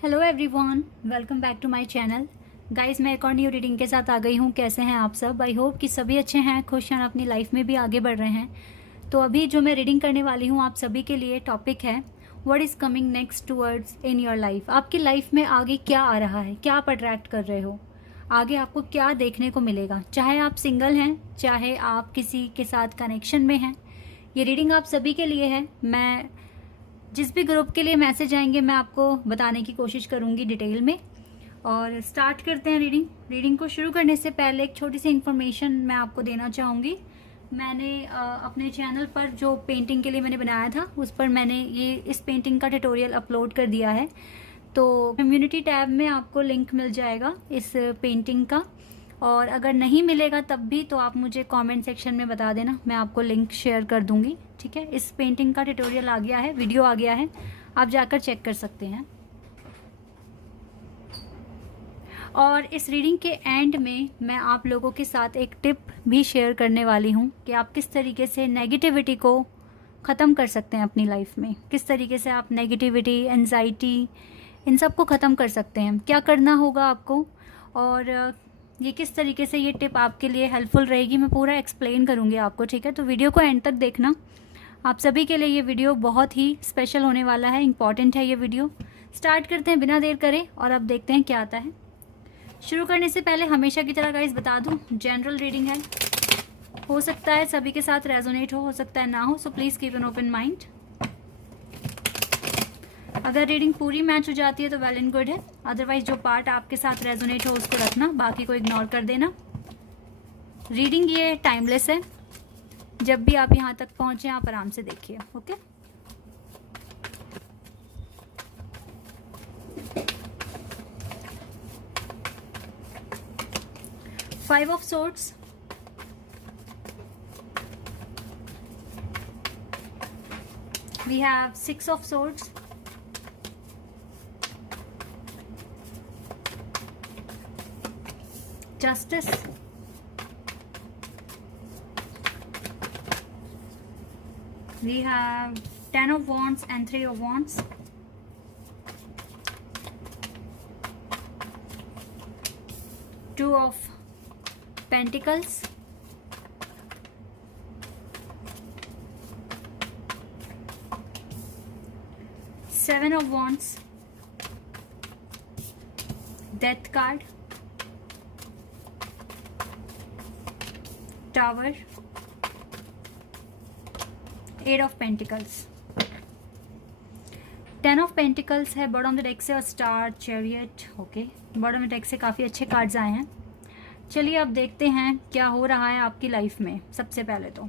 Hello everyone, welcome back to my channel. Guys, मैं एक और न्यू रीडिंग के साथ आ गई हूँ। कैसे हैं आप सब? आई होप कि सभी अच्छे हैं, खुश हैं, अपनी लाइफ में भी आगे बढ़ रहे हैं। तो अभी जो मैं रीडिंग करने वाली हूँ आप सभी के लिए, टॉपिक है what is coming next towards in your life. आपकी लाइफ में आगे क्या आ रहा है, क्या आप अट्रैक्ट कर रहे हो, आगे आपको क्या देखने को मिलेगा। चाहे आप सिंगल हैं, चाहे आप किसी के साथ कनेक्शन में हैं, ये रीडिंग आप सभी के लिए है। मैं जिस भी ग्रुप के लिए मैसेज आएंगे मैं आपको बताने की कोशिश करूंगी डिटेल में। और स्टार्ट करते हैं रीडिंग को शुरू करने से पहले एक छोटी सी इन्फॉर्मेशन मैं आपको देना चाहूँगी। मैंने अपने चैनल पर जो पेंटिंग के लिए मैंने बनाया था उस पर मैंने ये इस पेंटिंग का ट्यूटोरियल अपलोड कर दिया है। तो कम्युनिटी टैब में आपको लिंक मिल जाएगा इस पेंटिंग का, और अगर नहीं मिलेगा तब भी तो आप मुझे कमेंट सेक्शन में बता देना, मैं आपको लिंक शेयर कर दूंगी। ठीक है, इस पेंटिंग का ट्यूटोरियल आ गया है, वीडियो आ गया है, आप जाकर चेक कर सकते हैं। और इस रीडिंग के एंड में मैं आप लोगों के साथ एक टिप भी शेयर करने वाली हूँ कि आप किस तरीके से नेगेटिविटी को ख़त्म कर सकते हैं अपनी लाइफ में, किस तरीके से आप नेगेटिविटी, एंजाइटी, इन सब को ख़त्म कर सकते हैं, क्या करना होगा आपको, और ये किस तरीके से ये टिप आपके लिए हेल्पफुल रहेगी, मैं पूरा एक्सप्लेन करूँगी आपको। ठीक है, तो वीडियो को एंड तक देखना। आप सभी के लिए ये वीडियो बहुत ही स्पेशल होने वाला है, इम्पॉर्टेंट है ये वीडियो। स्टार्ट करते हैं बिना देर करे और अब देखते हैं क्या आता है। शुरू करने से पहले हमेशा की तरह गाइस बता दूं, जनरल रीडिंग है, हो सकता है सभी के साथ रेजोनेट हो सकता है ना हो, so please keep an open mind. अगर रीडिंग पूरी मैच हो जाती है तो वेल एंड गुड है, अदरवाइज जो पार्ट आपके साथ रेजोनेट हो उसको रखना, बाकी को इग्नोर कर देना। रीडिंग ये टाइमलेस है, जब भी आप यहाँ तक पहुँचे आप आराम से देखिए। Okay, five of swords, we have six of swords, justice, we have 10 of wands and 3 of wands, two of pentacles, seven of wands, death card, tower, eight of pentacles, 10 of pentacles है bottom of the deck से, और star, chariot. Okay, bottom of the deck से काफ़ी अच्छे cards आए हैं। चलिए अब देखते हैं क्या हो रहा है आपकी लाइफ में। सबसे पहले तो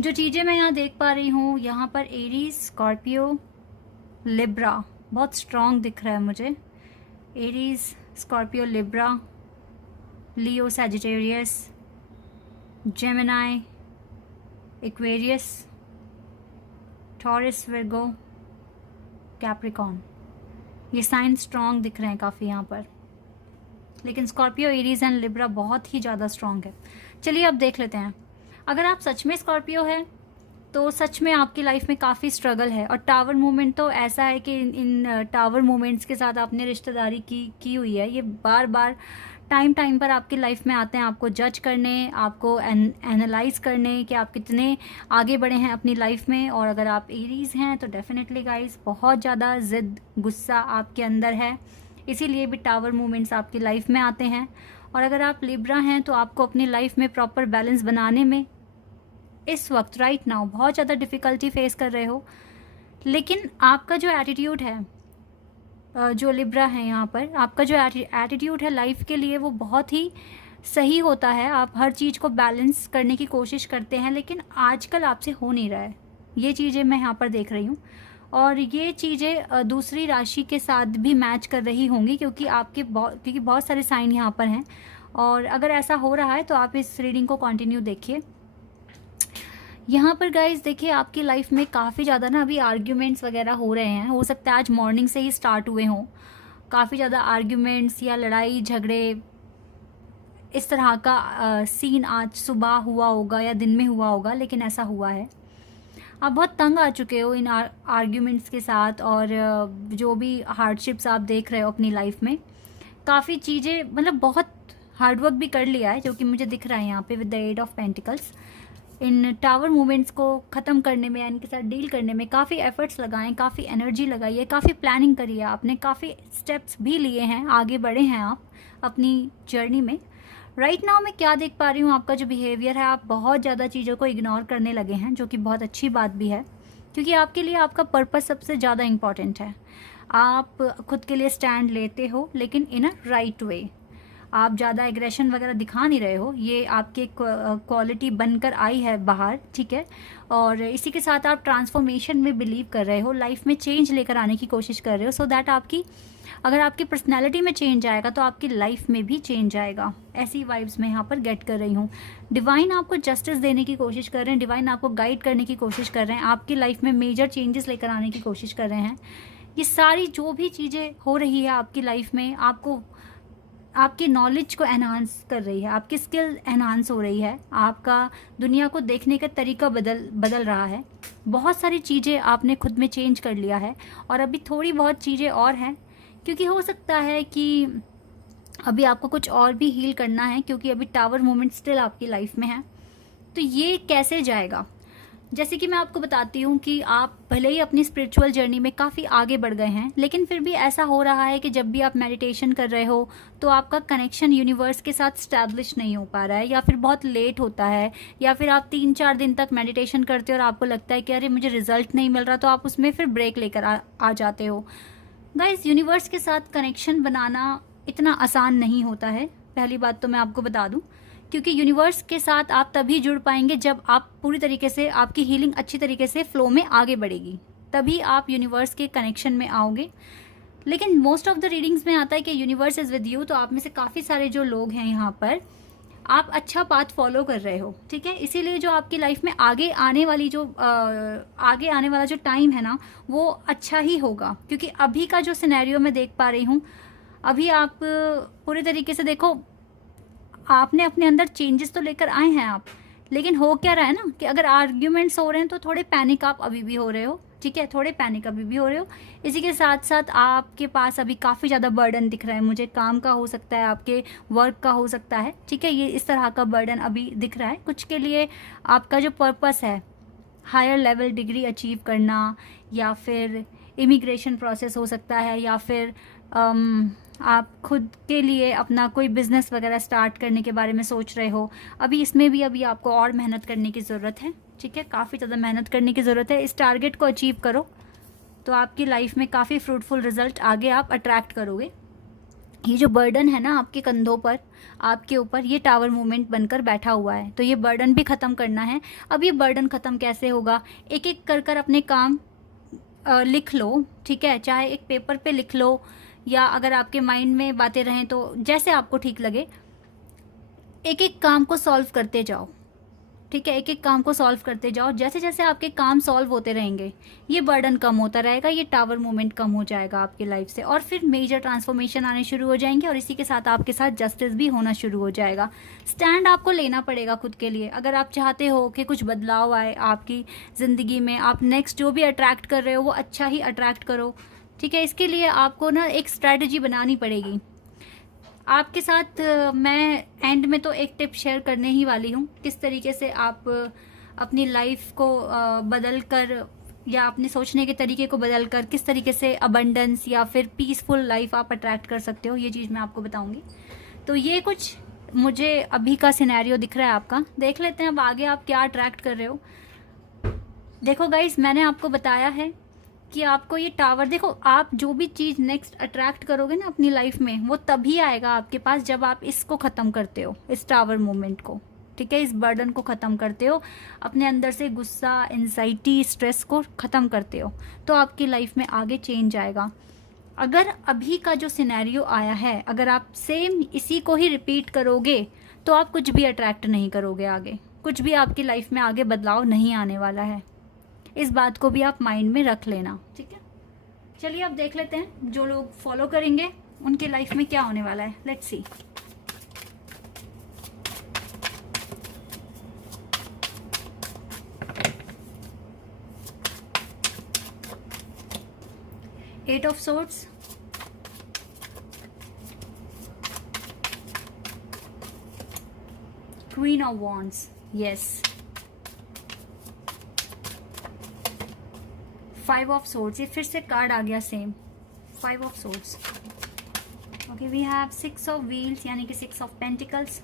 जो चीज़ें मैं यहाँ देख पा रही हूँ, यहाँ पर एरीज, स्कॉर्पियो, लिब्रा बहुत स्ट्रॉन्ग दिख रहा है मुझे। Aries, Scorpio, Libra, Leo, Sagittarius, Gemini, Aquarius, Taurus, Virgo, Capricorn, ये साइन स्ट्रॉन्ग दिख रहे हैं काफ़ी यहाँ पर, लेकिन स्कॉर्पियो, एरीज एंड लिब्रा बहुत ही ज़्यादा स्ट्रॉन्ग है। चलिए अब देख लेते हैं। अगर आप सच में स्कॉर्पियो है तो सच में आपकी लाइफ में काफ़ी स्ट्रगल है, और टावर मूवमेंट तो ऐसा है कि इन टावर मूवमेंट्स के साथ आपने रिश्तेदारी की हुई है। ये बार बार टाइम पर आपकी लाइफ में आते हैं, आपको जज करने, आपको एनालाइज करने कि आप कितने आगे बढ़े हैं अपनी लाइफ में। और अगर आप एरीज हैं तो डेफिनेटली गाइस बहुत ज़्यादा ज़िद, गुस्सा आपके अंदर है, इसीलिए भी टावर मूवमेंट्स आपकी लाइफ में आते हैं। और अगर आप लिब्रा हैं तो आपको अपनी लाइफ में प्रॉपर बैलेंस बनाने में इस वक्त राइट नाउ बहुत ज़्यादा डिफ़िकल्टी फेस कर रहे हो। लेकिन आपका जो एटीट्यूड है, जो लिब्रा है यहाँ पर, आपका जो एटीट्यूड है लाइफ के लिए वो बहुत ही सही होता है। आप हर चीज़ को बैलेंस करने की कोशिश करते हैं, लेकिन आजकल आपसे हो नहीं रहा है। ये चीज़ें मैं यहाँ पर देख रही हूँ, और ये चीज़ें दूसरी राशि के साथ भी मैच कर रही होंगी, क्योंकि बहुत सारे साइन यहाँ पर हैं। और अगर ऐसा हो रहा है तो आप इस रीडिंग को कंटिन्यू देखिए। यहाँ पर गाइस देखिए, आपकी लाइफ में काफ़ी ज़्यादा ना अभी आर्ग्यूमेंट्स वगैरह हो रहे हैं। हो सकता है आज मॉर्निंग से ही स्टार्ट हुए हों काफ़ी ज़्यादा आर्ग्यूमेंट्स या लड़ाई झगड़े, इस तरह का सीन आज सुबह हुआ होगा या दिन में हुआ होगा, लेकिन ऐसा हुआ है। आप बहुत तंग आ चुके हो इन आर्ग्यूमेंट्स के साथ, और जो भी हार्डशिप्स आप देख रहे हो अपनी लाइफ में, काफ़ी चीज़ें मतलब बहुत हार्डवर्क भी कर लिया है, जो कि मुझे दिख रहा है यहाँ पे with the eight of pentacles. इन टावर मूवमेंट्स को ख़त्म करने में, इनके साथ डील करने में काफ़ी एफर्ट्स लगाएं, काफ़ी एनर्जी लगाई है, काफ़ी प्लानिंग करी है आपने, काफ़ी स्टेप्स भी लिए हैं, आगे बढ़े हैं आप अपनी जर्नी में। राइट नाउ मैं क्या देख पा रही हूँ, आपका जो बिहेवियर है, आप बहुत ज़्यादा चीज़ों को इग्नोर करने लगे हैं, जो कि बहुत अच्छी बात भी है, क्योंकि आपके लिए आपका पर्पस सबसे ज़्यादा इम्पॉर्टेंट है। आप खुद के लिए स्टैंड लेते हो, लेकिन इन अ राइट वे। आप ज़्यादा एग्रेशन वगैरह दिखा नहीं रहे हो, ये आपकी क्वालिटी बनकर आई है बाहर, ठीक है। और इसी के साथ आप ट्रांसफॉर्मेशन में बिलीव कर रहे हो, लाइफ में चेंज लेकर आने की कोशिश कर रहे हो, सो दैट आपकी, अगर आपकी पर्सनैलिटी में चेंज आएगा तो आपकी लाइफ में भी चेंज आएगा। ऐसी वाइब्स मैं यहाँ पर गेट कर रही हूँ। डिवाइन आपको जस्टिस देने की कोशिश कर रहे हैं, डिवाइन आपको गाइड करने की कोशिश कर रहे हैं, आपकी लाइफ में मेजर चेंजेस लेकर आने की कोशिश कर रहे हैं। ये सारी जो भी चीज़ें हो रही है आपकी लाइफ में, आपको आपकी नॉलेज को एनहांस कर रही है, आपकी स्किल एनहांस हो रही है, आपका दुनिया को देखने का तरीका बदल रहा है। बहुत सारी चीज़ें आपने खुद में चेंज कर लिया है, और अभी थोड़ी बहुत चीज़ें और हैं, क्योंकि हो सकता है कि अभी आपको कुछ और भी हील करना है, क्योंकि अभी टावर मोमेंट स्टिल आपकी लाइफ में है। तो ये कैसे जाएगा, जैसे कि मैं आपको बताती हूँ कि आप भले ही अपनी स्पिरिचुअल जर्नी में काफ़ी आगे बढ़ गए हैं, लेकिन फिर भी ऐसा हो रहा है कि जब भी आप मेडिटेशन कर रहे हो तो आपका कनेक्शन यूनिवर्स के साथ स्टैब्लिश नहीं हो पा रहा है, या फिर बहुत लेट होता है, या फिर आप 3-4 दिन तक मेडिटेशन करते हो और आपको लगता है कि अरे मुझे रिजल्ट नहीं मिल रहा, तो आप उसमें फिर ब्रेक लेकर आ जाते हो। गाइस, यूनिवर्स के साथ कनेक्शन बनाना इतना आसान नहीं होता है, पहली बात तो मैं आपको बता दूं, क्योंकि यूनिवर्स के साथ आप तभी जुड़ पाएंगे जब आप पूरी तरीके से, आपकी हीलिंग अच्छी तरीके से फ्लो में आगे बढ़ेगी, तभी आप यूनिवर्स के कनेक्शन में आओगे। लेकिन मोस्ट ऑफ द रीडिंग्स में आता है कि यूनिवर्स इज़ विद यू, तो आप में से काफ़ी सारे जो लोग हैं यहाँ पर, आप अच्छा पाथ फॉलो कर रहे हो, ठीक है। इसीलिए जो आपकी लाइफ में आगे आने वाला जो टाइम है ना, वो अच्छा ही होगा, क्योंकि अभी का जो सिनेरियो मैं देख पा रही हूँ, अभी आप पूरी तरीके से देखो, आपने अपने अंदर चेंजेस तो लेकर आए हैं आप, लेकिन हो क्या रहा है ना कि अगर आर्ग्यूमेंट्स हो रहे हैं तो थोड़े पैनिक आप अभी भी हो रहे हो, ठीक है, थोड़े पैनिक अभी भी हो रहे हो। इसी के साथ साथ आपके पास अभी काफ़ी ज़्यादा बर्डन दिख रहा है मुझे, काम का हो सकता है, आपके वर्क का हो सकता है, ठीक है, ये इस तरह का बर्डन अभी दिख रहा है। कुछ के लिए आपका जो पर्पस है, हायर लेवल डिग्री अचीव करना, या फिर इमिग्रेशन प्रोसेस हो सकता है, या फिर आप खुद के लिए अपना कोई बिज़नेस वगैरह स्टार्ट करने के बारे में सोच रहे हो। अभी इसमें भी अभी आपको और मेहनत करने की ज़रूरत है, ठीक है, काफ़ी ज़्यादा मेहनत करने की ज़रूरत है। इस टारगेट को अचीव करो तो आपकी लाइफ में काफ़ी फ्रूटफुल रिजल्ट आगे आप अट्रैक्ट करोगे। ये जो बर्डन है ना आपके कंधों पर, आपके ऊपर, ये टावर मूवमेंट बनकर बैठा हुआ है, तो ये बर्डन भी ख़त्म करना है। अब ये बर्डन ख़त्म कैसे होगा, एक एक कर अपने काम लिख लो, ठीक है, चाहे एक पेपर पे लिख लो, या अगर आपके माइंड में बातें रहें तो जैसे आपको ठीक लगे, एक एक काम को सॉल्व करते जाओ, ठीक है, एक एक काम को सॉल्व करते जाओ। जैसे जैसे आपके काम सॉल्व होते रहेंगे, ये बर्डन कम होता रहेगा, ये टावर मूवमेंट कम हो जाएगा आपकी लाइफ से, और फिर मेजर ट्रांसफॉर्मेशन आने शुरू हो जाएंगे, और इसी के साथ आपके साथ जस्टिस भी होना शुरू हो जाएगा। स्टैंड आपको लेना पड़ेगा खुद के लिए, अगर आप चाहते हो कि कुछ बदलाव आए आपकी ज़िंदगी में, आप नेक्स्ट जो भी अट्रैक्ट कर रहे हो वो अच्छा ही अट्रैक्ट करो, ठीक है। इसके लिए आपको ना एक स्ट्रैटेजी बनानी पड़ेगी। आपके साथ मैं एंड में तो एक टिप शेयर करने ही वाली हूँ, किस तरीके से आप अपनी लाइफ को बदल कर, या अपने सोचने के तरीके को बदल कर किस तरीके से अबंडेंस या फिर पीसफुल लाइफ आप अट्रैक्ट कर सकते हो, ये चीज़ मैं आपको बताऊंगी। तो ये कुछ मुझे अभी का सिनेरियो दिख रहा है आपका, देख लेते हैं अब आगे आप क्या अट्रैक्ट कर रहे हो। देखो गाइस, मैंने आपको बताया है कि आपको ये टावर, देखो आप जो भी चीज़ नेक्स्ट अट्रैक्ट करोगे ना अपनी लाइफ में, वो तभी आएगा आपके पास जब आप इसको ख़त्म करते हो, इस टावर मूवमेंट को, ठीक है, इस बर्डन को ख़त्म करते हो, अपने अंदर से गुस्सा, एंजाइटी, स्ट्रेस को ख़त्म करते हो, तो आपकी लाइफ में आगे चेंज आएगा। अगर अभी का जो सिनेरियो आया है, अगर आप सेम इसी को ही रिपीट करोगे तो आप कुछ भी अट्रैक्ट नहीं करोगे, आगे कुछ भी आपकी लाइफ में आगे बदलाव नहीं आने वाला है। इस बात को भी आप माइंड में रख लेना, ठीक है। चलिए अब देख लेते हैं जो लोग फॉलो करेंगे उनके लाइफ में क्या होने वाला है। Let's see. 8 of swords, queen of wands, yes, 5 of swords, ये फिर से कार्ड आ गया same, 5 of swords. Okay, we have 6 of wheels यानी कि 6 of pentacles,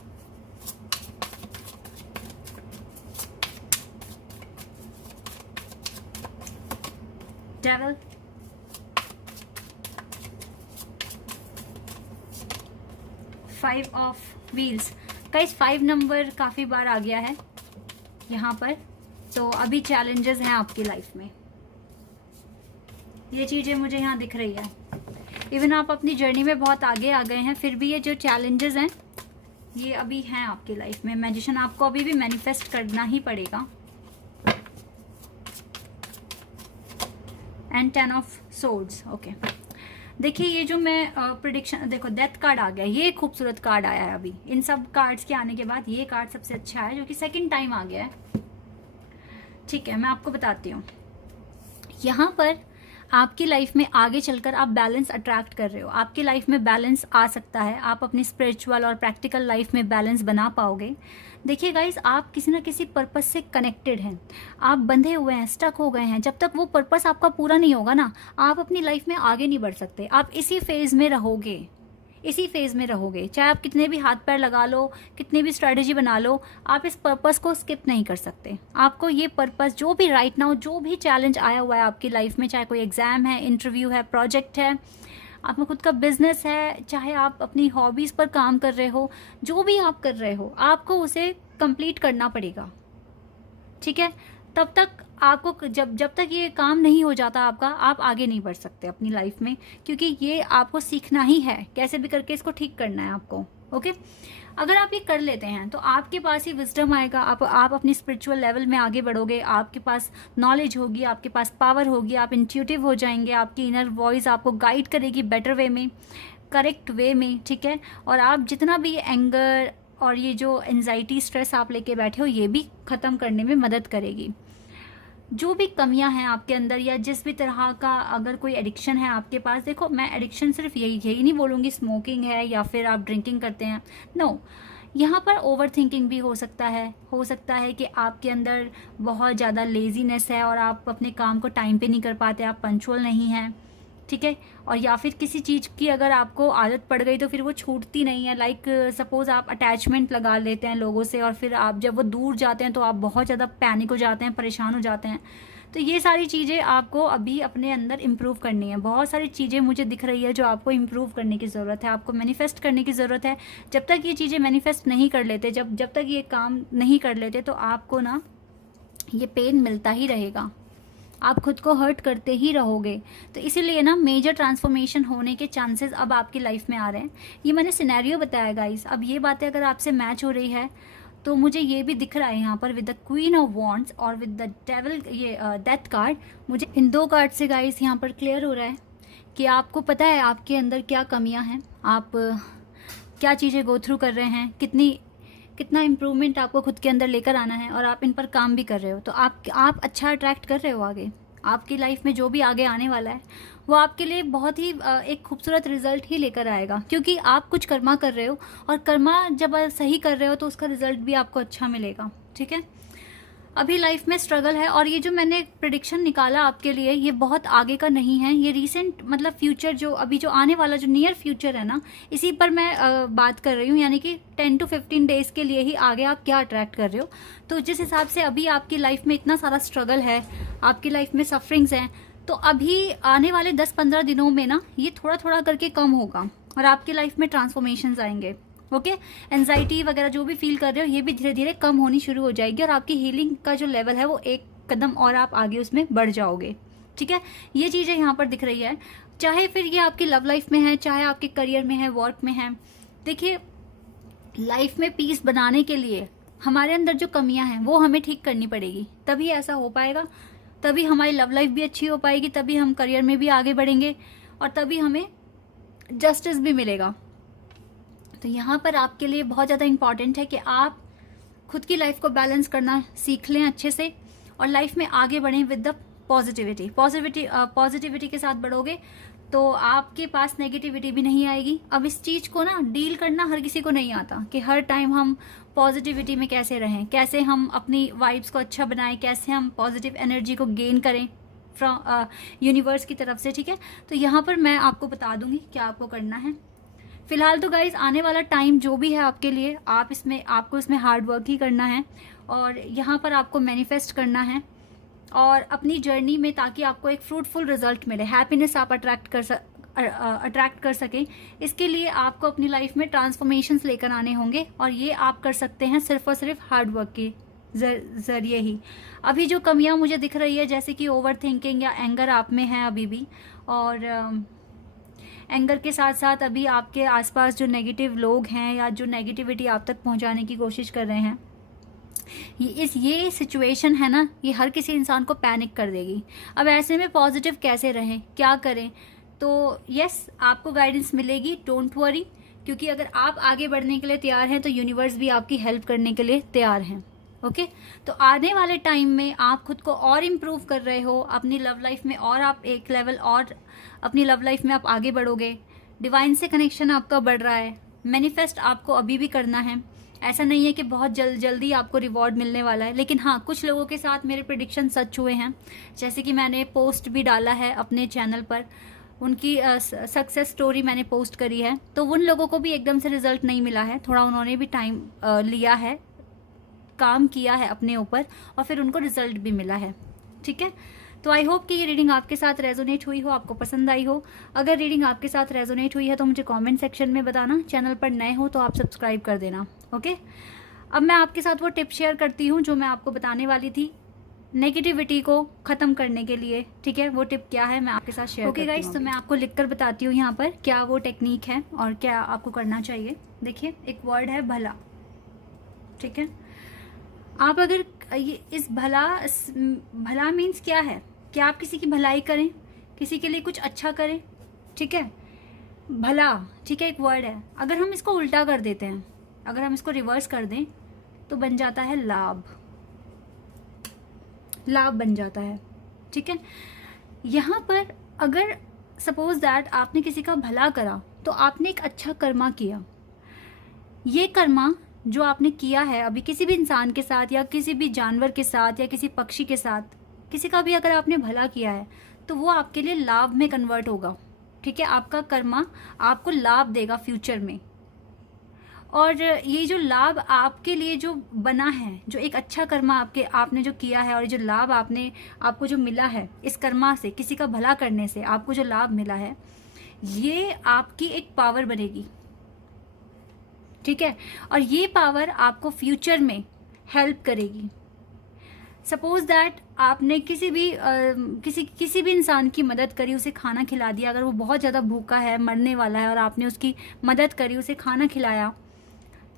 devil, 5 of wheels. Guys 5 number काफी बार आ गया है यहाँ पर, तो अभी चैलेंजेस हैं आपकी लाइफ में, ये चीजें मुझे यहाँ दिख रही है। इवन आप अपनी जर्नी में बहुत आगे आ गए हैं, फिर भी ये जो चैलेंजेस हैं ये अभी हैं आपकी लाइफ में। मैजिशियन आपको अभी भी मैनिफेस्ट करना ही पड़ेगा। And 10 of swords. ओके, देखिए ये जो मैं प्रिडिक्शन, देखो डेथ कार्ड आ गया, ये खूबसूरत कार्ड आया है अभी। इन सब कार्ड्स के आने के बाद ये कार्ड सबसे अच्छा है, जो कि सेकंड टाइम आ गया है। ठीक है, मैं आपको बताती हूँ। यहाँ पर आपकी लाइफ में आगे चलकर आप बैलेंस अट्रैक्ट कर रहे हो, आपकी लाइफ में बैलेंस आ सकता है, आप अपनी स्पिरिचुअल और प्रैक्टिकल लाइफ में बैलेंस बना पाओगे। देखिए गाइज, आप किसी ना किसी पर्पस से कनेक्टेड हैं, आप बंधे हुए हैं, स्टक हो गए हैं। जब तक वो पर्पस आपका पूरा नहीं होगा ना, आप अपनी लाइफ में आगे नहीं बढ़ सकते। आप इसी फेज में रहोगे, इसी फेज में रहोगे, चाहे आप कितने भी हाथ पैर लगा लो, कितनी भी स्ट्रेटेजी बना लो, आप इस पर्पस को स्किप नहीं कर सकते। आपको ये पर्पस, जो भी राइट नाउ जो भी चैलेंज आया हुआ है आपकी लाइफ में, चाहे कोई एग्जाम है, इंटरव्यू है, प्रोजेक्ट है, आपका खुद का बिजनेस है, चाहे आप अपनी हॉबीज पर काम कर रहे हो, जो भी आप कर रहे हो, आपको उसे कंप्लीट करना पड़ेगा। ठीक है, तब तक आपको जब तक ये काम नहीं हो जाता आपका, आप आगे नहीं बढ़ सकते अपनी लाइफ में, क्योंकि ये आपको सीखना ही है, कैसे भी करके इसको ठीक करना है आपको। ओके, अगर आप ये कर लेते हैं तो आपके पास ही विजडम आएगा, आप अपनी स्पिरिचुअल लेवल में आगे बढ़ोगे, आपके पास नॉलेज होगी, आपके पास पावर होगी, आप इंट्यूटिव हो जाएंगे, आपकी इनर वॉइस आपको गाइड करेगी बेटर वे में, करेक्ट वे में। ठीक है, और आप जितना भी एंगर और ये जो एंजाइटी, स्ट्रेस आप लेके बैठे हो, ये भी ख़त्म करने में मदद करेगी। जो भी कमियां हैं आपके अंदर, या जिस भी तरह का अगर कोई एडिक्शन है आपके पास, देखो मैं एडिक्शन सिर्फ यही नहीं बोलूँगी स्मोकिंग है या फिर आप ड्रिंकिंग करते हैं, नो, यहाँ पर ओवर थिंकिंग भी हो सकता है कि आपके अंदर बहुत ज़्यादा लेजीनेस है और आप अपने काम को टाइम पे नहीं कर पाते, आप पंचुअल नहीं हैं। ठीक है, और या फिर किसी चीज़ की अगर आपको आदत पड़ गई तो फिर वो छूटती नहीं है। लाइक सपोज आप अटैचमेंट लगा लेते हैं लोगों से, और फिर आप जब वो दूर जाते हैं तो आप बहुत ज़्यादा पैनिक हो जाते हैं, परेशान हो जाते हैं। तो ये सारी चीज़ें आपको अभी अपने अंदर इम्प्रूव करनी है। बहुत सारी चीज़ें मुझे दिख रही है जो आपको इम्प्रूव करने की ज़रूरत है, आपको मैनिफेस्ट करने की ज़रूरत है। जब तक ये चीज़ें मैनिफेस्ट नहीं कर लेते, जब तक ये काम नहीं कर लेते, तो आपको ना ये पेन मिलता ही रहेगा, आप खुद को हर्ट करते ही रहोगे। तो इसीलिए ना मेजर ट्रांसफॉर्मेशन होने के चांसेस अब आपकी लाइफ में आ रहे हैं। ये मैंने सिनेरियो बताया गाइस, अब ये बातें अगर आपसे मैच हो रही है तो मुझे ये भी दिख रहा है यहाँ पर with the queen of wands और विद द डेविल, ये डेथ कार्ड। मुझे इन दो कार्ड से गाइस यहाँ पर क्लियर हो रहा है कि आपको पता है आपके अंदर क्या कमियाँ हैं, आप क्या चीज़ें गो थ्रू कर रहे हैं, कितना इम्प्रूवमेंट आपको खुद के अंदर लेकर आना है, और आप इन पर काम भी कर रहे हो। तो आप अच्छा अट्रैक्ट कर रहे हो आगे। आपकी लाइफ में जो भी आगे आने वाला है वो आपके लिए बहुत ही एक खूबसूरत रिजल्ट ही लेकर आएगा, क्योंकि आप कुछ कर्मा कर रहे हो, और कर्मा जब सही कर रहे हो तो उसका रिजल्ट भी आपको अच्छा मिलेगा। ठीक है, अभी लाइफ में स्ट्रगल है, और ये जो मैंने प्रिडिक्शन निकाला आपके लिए, ये बहुत आगे का नहीं है, ये रीसेंट मतलब फ्यूचर, जो अभी जो आने वाला जो नियर फ्यूचर है ना, इसी पर मैं बात कर रही हूँ। यानी कि 10 to 15 डेज के लिए ही आगे आप क्या अट्रैक्ट कर रहे हो। तो जिस हिसाब से अभी आपकी लाइफ में इतना सारा स्ट्रगल है, आपकी लाइफ में सफरिंग्स हैं, तो अभी आने वाले 10-15 दिनों में ना ये थोड़ा थोड़ा करके कम होगा, और आपकी लाइफ में ट्रांसफॉर्मेशंस आएंगे। ओके, एंजाइटी वगैरह जो भी फील कर रहे हो, ये भी धीरे धीरे कम होनी शुरू हो जाएगी, और आपकी हीलिंग का जो लेवल है वो एक कदम और आप आगे उसमें बढ़ जाओगे। ठीक है, ये चीज़ें यहाँ पर दिख रही है, चाहे फिर ये आपकी लव लाइफ में है, चाहे आपके करियर में है, वर्क में है। देखिए, लाइफ में पीस बनाने के लिए हमारे अंदर जो कमियां हैं वो हमें ठीक करनी पड़ेगी, तभी ऐसा हो पाएगा, तभी हमारी लव लाइफ भी अच्छी हो पाएगी, तभी हम करियर में भी आगे बढ़ेंगे, और तभी हमें जस्टिस भी मिलेगा। तो यहाँ पर आपके लिए बहुत ज़्यादा इम्पॉर्टेंट है कि आप खुद की लाइफ को बैलेंस करना सीख लें अच्छे से, और लाइफ में आगे बढ़ें with the positivity positivity positivity के साथ बढ़ोगे तो आपके पास नेगेटिविटी भी नहीं आएगी। अब इस चीज को ना डील करना हर किसी को नहीं आता कि हर टाइम हम पॉजिटिविटी में कैसे रहें, कैसे हम अपनी वाइब्स को अच्छा बनाएं, कैसे हम पॉजिटिव एनर्जी को गेन करें फ्रॉम यूनिवर्स की तरफ से। ठीक है, तो यहाँ पर मैं आपको बता दूंगी क्या आपको करना है। फिलहाल तो गाइज आने वाला टाइम जो भी है आपके लिए, आपको इसमें हार्ड वर्क ही करना है और यहाँ पर आपको मैनिफेस्ट करना है और अपनी जर्नी में, ताकि आपको एक फ्रूटफुल रिजल्ट मिले, हैप्पीनेस आप अट्रैक्ट कर सकें। इसके लिए आपको अपनी लाइफ में ट्रांसफॉर्मेशंस लेकर आने होंगे और ये आप कर सकते हैं सिर्फ और सिर्फ हार्ड वर्क के जरिए ही। अभी जो कमियां मुझे दिख रही है, जैसे कि ओवर थिंकिंग या एंगर आप में है अभी भी, और एंगर के साथ साथ अभी आपके आसपास जो नेगेटिव लोग हैं या जो नेगेटिविटी आप तक पहुंचाने की कोशिश कर रहे हैं, ये सिचुएशन है ना, ये हर किसी इंसान को पैनिक कर देगी। अब ऐसे में पॉजिटिव कैसे रहें, क्या करें? तो यस, आपको गाइडेंस मिलेगी, डोंट वरी, क्योंकि अगर आप आगे बढ़ने के लिए तैयार हैं तो यूनिवर्स भी आपकी हेल्प करने के लिए तैयार हैं। ओके, तो आने वाले टाइम में आप खुद को और इम्प्रूव कर रहे हो अपनी लव लाइफ में, और आप एक लेवल और अपनी लव लाइफ में आप आगे बढ़ोगे। डिवाइन से कनेक्शन आपका बढ़ रहा है। मैनिफेस्ट आपको अभी भी करना है, ऐसा नहीं है कि बहुत जल्दी आपको रिवॉर्ड मिलने वाला है, लेकिन हाँ, कुछ लोगों के साथ मेरे प्रेडिक्शन सच हुए हैं। जैसे कि मैंने पोस्ट भी डाला है अपने चैनल पर, उनकी सक्सेस स्टोरी मैंने पोस्ट करी है, तो उन लोगों को भी एकदम से रिजल्ट नहीं मिला है, थोड़ा उन्होंने भी टाइम लिया है, काम किया है अपने ऊपर और फिर उनको रिजल्ट भी मिला है। ठीक है, तो आई होप कि ये रीडिंग आपके साथ रेजोनेट हुई हो, आपको पसंद आई हो। अगर रीडिंग आपके साथ रेजोनेट हुई है तो मुझे कमेंट सेक्शन में बताना। चैनल पर नए हो तो आप सब्सक्राइब कर देना। ओके, अब मैं आपके साथ वो टिप शेयर करती हूँ जो मैं आपको बताने वाली थी नेगेटिविटी को ख़त्म करने के लिए। ठीक है, वो टिप क्या है मैं आपके साथ शेयर ओके गाइस, तो मैं आपको लिखकर बताती हूँ यहाँ पर क्या वो टेक्निक है और क्या आपको करना चाहिए। देखिए, एक वर्ड है भला। ठीक है, आप अगर इस भला मीन्स क्या है कि आप किसी की भलाई करें, किसी के लिए कुछ अच्छा करें। ठीक है, भला, ठीक है, एक वर्ड है। अगर हम इसको उल्टा कर देते हैं, अगर हम इसको रिवर्स कर दें तो बन जाता है लाभ। लाभ बन जाता है। ठीक है, यहाँ पर अगर सपोज दैट आपने किसी का भला करा तो आपने एक अच्छा कर्मा किया। ये कर्मा जो आपने किया है अभी किसी भी इंसान के साथ या किसी भी जानवर के साथ या किसी पक्षी के साथ, किसी का भी अगर आपने भला किया है तो वो आपके लिए लाभ में कन्वर्ट होगा। ठीक है, आपका कर्मा आपको लाभ देगा फ्यूचर में। और ये जो लाभ आपके लिए जो बना है, जो एक अच्छा कर्मा आपने जो किया है और जो लाभ आपको जो मिला है इस कर्मा से, किसी का भला करने से आपको जो लाभ मिला है, ये आपकी एक पावर बनेगी। ठीक है, और ये पावर आपको फ्यूचर में हेल्प करेगी। सपोज दैट आपने किसी भी इंसान की मदद करी, उसे खाना खिला दिया। अगर वो बहुत ज़्यादा भूखा है, मरने वाला है, और आपने उसकी मदद करी, उसे खाना खिलाया,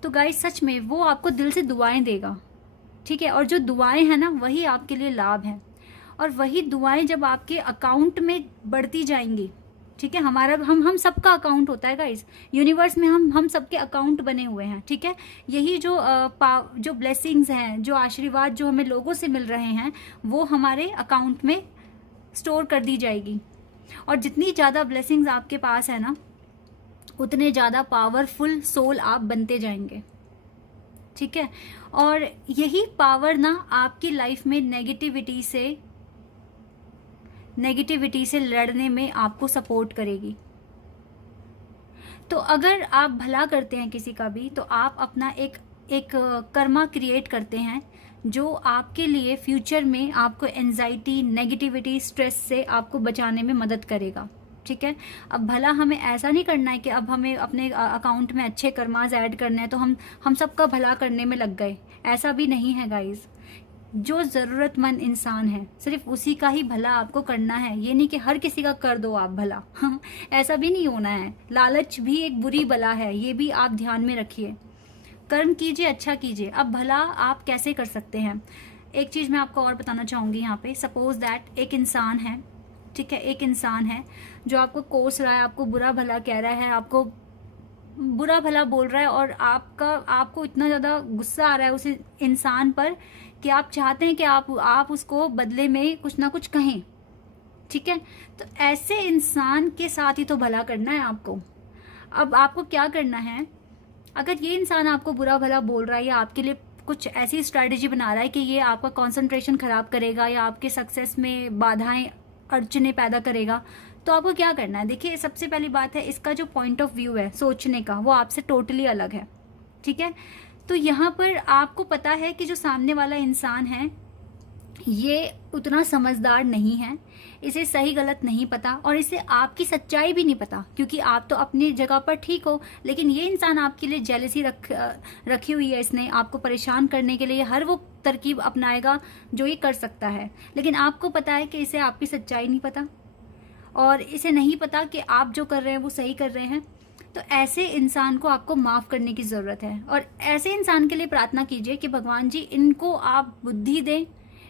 तो गाइस सच में वो आपको दिल से दुआएं देगा। ठीक है, और जो दुआएं हैं ना, वही आपके लिए लाभ हैं। और वही दुआएं जब आपके अकाउंट में बढ़ती जाएंगी, ठीक है, हम सबका अकाउंट होता है गाइस, यूनिवर्स में हम सबके अकाउंट बने हुए हैं। ठीक है, यही जो ब्लेसिंग्स हैं, जो आशीर्वाद जो हमें लोगों से मिल रहे हैं, वो हमारे अकाउंट में स्टोर कर दी जाएगी। और जितनी ज़्यादा ब्लेसिंग्स आपके पास है ना, उतने ज़्यादा पावरफुल सोल आप बनते जाएंगे। ठीक है, और यही पावर ना आपकी लाइफ में नेगेटिविटी से लड़ने में आपको सपोर्ट करेगी। तो अगर आप भला करते हैं किसी का भी, तो आप अपना एक कर्मा क्रिएट करते हैं जो आपके लिए फ्यूचर में आपको एंजाइटी, नेगेटिविटी, स्ट्रेस से आपको बचाने में मदद करेगा। ठीक है, अब भला हमें ऐसा नहीं करना है कि अब हमें अपने अकाउंट में अच्छे कर्माज ऐड करने हैं तो हम सबका भला करने में लग गए। ऐसा भी नहीं है गाइज। जो ज़रूरतमंद इंसान है सिर्फ उसी का ही भला आपको करना है। ये नहीं कि हर किसी का कर दो आप भला ऐसा भी नहीं होना है। लालच भी एक बुरी बला है, ये भी आप ध्यान में रखिए। कर्म कीजिए, अच्छा कीजिए। अब भला आप कैसे कर सकते हैं, एक चीज़ मैं आपको और बताना चाहूँगी यहाँ पे। सपोज दैट एक इंसान है, ठीक है, एक इंसान है जो आपको कोस रहा है, आपको बुरा भला कह रहा है, आपको बुरा भला बोल रहा है, और आपको इतना ज़्यादा गुस्सा आ रहा है उस इंसान पर कि आप चाहते हैं कि आप उसको बदले में कुछ ना कुछ कहें, ठीक है। तो ऐसे इंसान के साथ ही तो भला करना है आपको। अब आपको क्या करना है, अगर ये इंसान आपको बुरा भला बोल रहा है या आपके लिए कुछ ऐसी स्ट्रैटेजी बना रहा है कि ये आपका कंसंट्रेशन खराब करेगा या आपके सक्सेस में बाधाएं अड़चने पैदा करेगा, तो आपको क्या करना है। देखिए, सबसे पहली बात है, इसका जो पॉइंट ऑफ व्यू है सोचने का, वो आपसे टोटली अलग है, ठीक है। तो यहाँ पर आपको पता है कि जो सामने वाला इंसान है ये उतना समझदार नहीं है, इसे सही गलत नहीं पता और इसे आपकी सच्चाई भी नहीं पता, क्योंकि आप तो अपनी जगह पर ठीक हो, लेकिन ये इंसान आपके लिए जेलसी रखी हुई है। इसने आपको परेशान करने के लिए हर वो तरकीब अपनाएगा जो ये कर सकता है, लेकिन आपको पता है कि इसे आपकी सच्चाई नहीं पता और इसे नहीं पता कि आप जो कर रहे हैं वो सही कर रहे हैं। तो ऐसे इंसान को आपको माफ़ करने की ज़रूरत है और ऐसे इंसान के लिए प्रार्थना कीजिए कि भगवान जी इनको आप बुद्धि दें,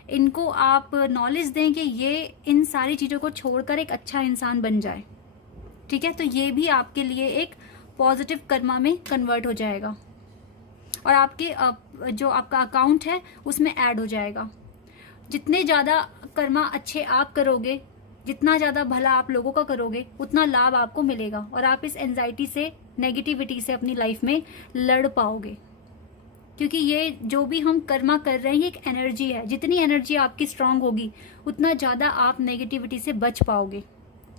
इनको आप नॉलेज दें कि ये इन सारी चीज़ों को छोड़कर एक अच्छा इंसान बन जाए, ठीक है। तो ये भी आपके लिए एक पॉजिटिव कर्मा में कन्वर्ट हो जाएगा और आपके जो आपका अकाउंट है उसमें ऐड हो जाएगा। जितने ज़्यादा कर्मा अच्छे आप करोगे, जितना ज़्यादा भला आप लोगों का करोगे, उतना लाभ आपको मिलेगा और आप इस एंजाइटी से, नेगेटिविटी से अपनी लाइफ में लड़ पाओगे। क्योंकि ये जो भी हम कर्मा कर रहे हैं ये एक एनर्जी है, जितनी एनर्जी आपकी स्ट्रांग होगी उतना ज़्यादा आप नेगेटिविटी से बच पाओगे,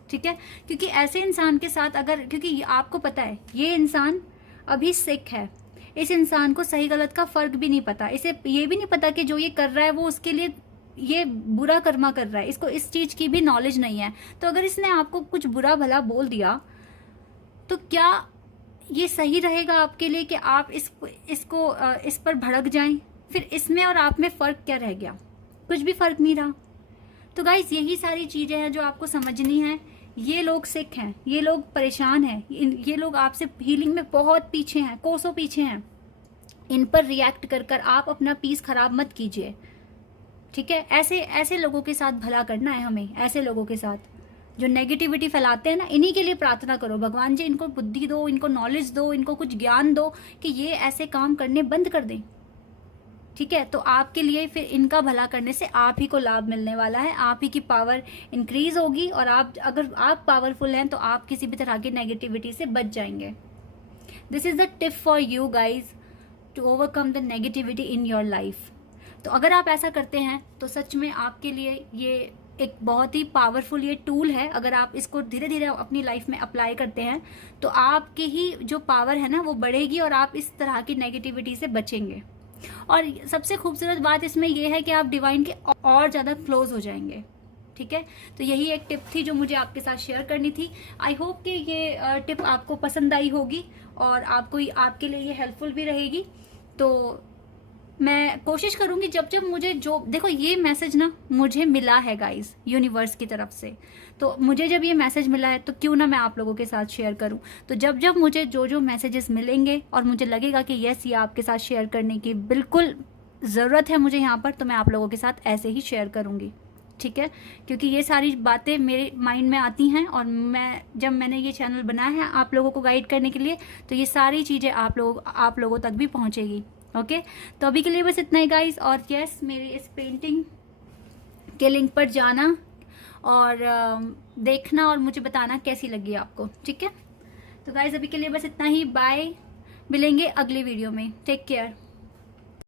ठीक है। क्योंकि ऐसे इंसान के साथ अगर, क्योंकि आपको पता है ये इंसान अभी सिक है, इस इंसान को सही गलत का फर्क भी नहीं पता, इसे ये भी नहीं पता कि जो ये कर रहा है वो उसके लिए ये बुरा कर्मा कर रहा है, इसको इस चीज़ की भी नॉलेज नहीं है। तो अगर इसने आपको कुछ बुरा भला बोल दिया तो क्या ये सही रहेगा आपके लिए कि आप इस पर भड़क जाएं? फिर इसमें और आप में फ़र्क क्या रह गया? कुछ भी फ़र्क नहीं रहा। तो गाइस, यही सारी चीज़ें हैं जो आपको समझनी है। ये लोग सिक हैं, ये लोग परेशान हैं, ये लोग आपसे हीलिंग में बहुत पीछे हैं, कोसों पीछे हैं। इन पर रिएक्ट कर आप अपना पीस खराब मत कीजिए, ठीक है। ऐसे लोगों के साथ भला करना है हमें, ऐसे लोगों के साथ जो नेगेटिविटी फैलाते हैं ना, इन्हीं के लिए प्रार्थना करो, भगवान जी इनको बुद्धि दो, इनको नॉलेज दो, इनको कुछ ज्ञान दो कि ये ऐसे काम करने बंद कर दें, ठीक है। तो आपके लिए फिर इनका भला करने से आप ही को लाभ मिलने वाला है, आप ही की पावर इंक्रीज होगी और अगर आप पावरफुल हैं तो आप किसी भी तरह की नेगेटिविटी से बच जाएंगे। This is the tip for you guys to overcome the negativity in your life. तो अगर आप ऐसा करते हैं तो सच में आपके लिए ये एक बहुत ही पावरफुल ये टूल है। अगर आप इसको धीरे धीरे अपनी लाइफ में अप्लाई करते हैं तो आपकी ही जो पावर है ना वो बढ़ेगी और आप इस तरह की नेगेटिविटी से बचेंगे। और सबसे खूबसूरत बात इसमें यह है कि आप डिवाइन के और ज़्यादा क्लोज हो जाएंगे, ठीक है। तो यही एक टिप थी जो मुझे आपके साथ शेयर करनी थी। आई होप कि ये टिप आपको पसंद आई होगी और आपके लिए ये हेल्पफुल भी रहेगी। तो मैं कोशिश करूंगी जब मुझे जो, देखो ये मैसेज ना मुझे मिला है गाइस यूनिवर्स की तरफ से, तो मुझे जब ये मैसेज मिला है तो क्यों ना मैं आप लोगों के साथ शेयर करूं। तो जब मुझे जो मैसेजेस मिलेंगे और मुझे लगेगा कि यस ये आपके साथ शेयर करने की बिल्कुल ज़रूरत है मुझे यहाँ पर, तो मैं आप लोगों के साथ ऐसे ही शेयर करूँगी, ठीक है। क्योंकि ये सारी बातें मेरे माइंड में आती हैं और जब मैंने ये चैनल बनाया है आप लोगों को गाइड करने के लिए, तो ये सारी चीज़ें आप लोगों तक भी पहुँचेगी, ओके। तो अभी के लिए बस इतना ही गाइस। और यस, मेरी इस पेंटिंग के लिंक पर जाना और देखना और मुझे बताना कैसी लगी आपको, ठीक है। तो गाइस अभी के लिए बस इतना ही, बाय, मिलेंगे अगली वीडियो में, टेक केयर।